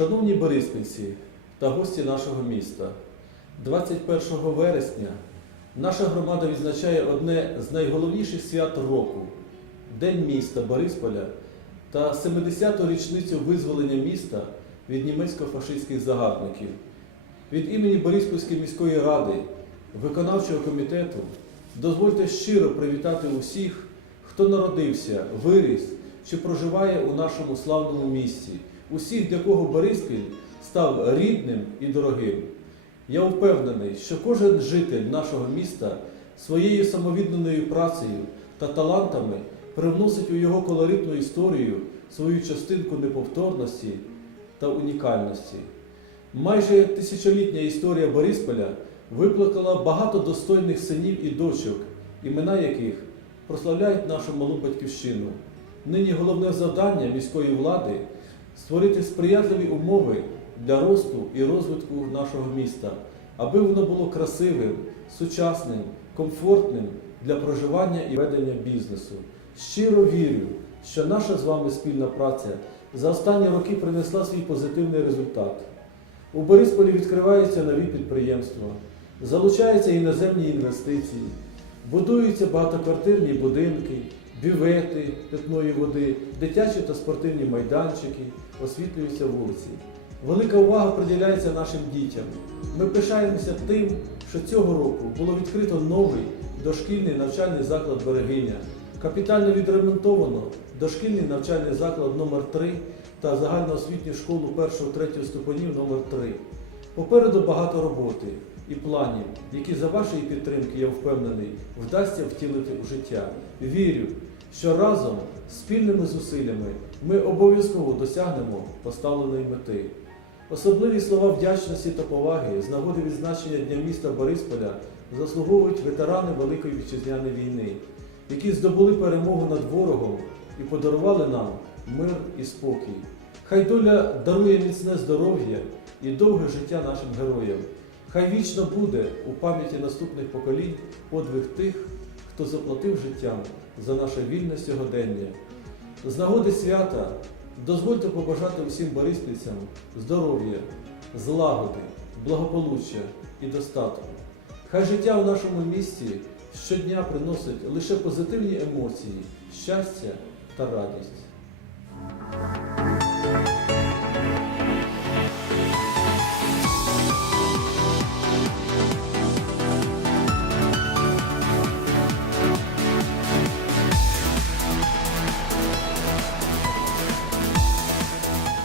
Шановні бориспільці та гості нашого міста, 21 вересня наша громада відзначає одне з найголовніших свят року День міста Борисполя та 70-ту річницю визволення міста від німецько-фашистських загарбників. Від імені Бориспільської міської ради, виконавчого комітету дозвольте щиро привітати усіх, хто народився, виріс чи проживає у нашому славному місті, усіх, для кого Бориспіль став рідним і дорогим. Я впевнений, що кожен житель нашого міста своєю самовідданою працею та талантами привносить у його колоритну історію свою частинку неповторності та унікальності. Майже тисячолітня історія Борисполя викликала багато достойних синів і дочок, імена яких прославляють нашу малу батьківщину. Нині головне завдання міської влади створити сприятливі умови для росту і розвитку нашого міста, аби воно було красивим, сучасним, комфортним для проживання і ведення бізнесу. Щиро вірю, що наша з вами спільна праця за останні роки принесла свій позитивний результат. У Борисполі відкриваються нові підприємства, залучаються іноземні інвестиції, будуються багатоквартирні будинки, бювети питної води, дитячі та спортивні майданчики, освітлюються вулиці. Велика увага приділяється нашим дітям. Ми пишаємося тим, що цього року було відкрито новий дошкільний навчальний заклад Берегиня. Капітально відремонтовано дошкільний навчальний заклад номер 3 та загальноосвітню школу 1-3 ступенів номер 3 Попереду багато роботи і планів, які за вашої підтримки, я впевнений, вдасться втілити у життя. Вірю, що разом, спільними зусиллями, ми обов'язково досягнемо поставленої мети. Особливі слова вдячності та поваги з нагоди відзначення Дня міста Борисполя заслуговують ветерани Великої вітчизняної війни, які здобули перемогу над ворогом і подарували нам мир і спокій. Хай доля дарує міцне здоров'я і довге життя нашим героям. Хай вічно буде у пам'яті наступних поколінь подвиг тих, хто заплатив життям за наше вільне сьогодення. З нагоди свята дозвольте побажати усім бориспільцям здоров'я, злагоди, благополуччя і достатку. Хай життя у нашому місті щодня приносить лише позитивні емоції, щастя та радість.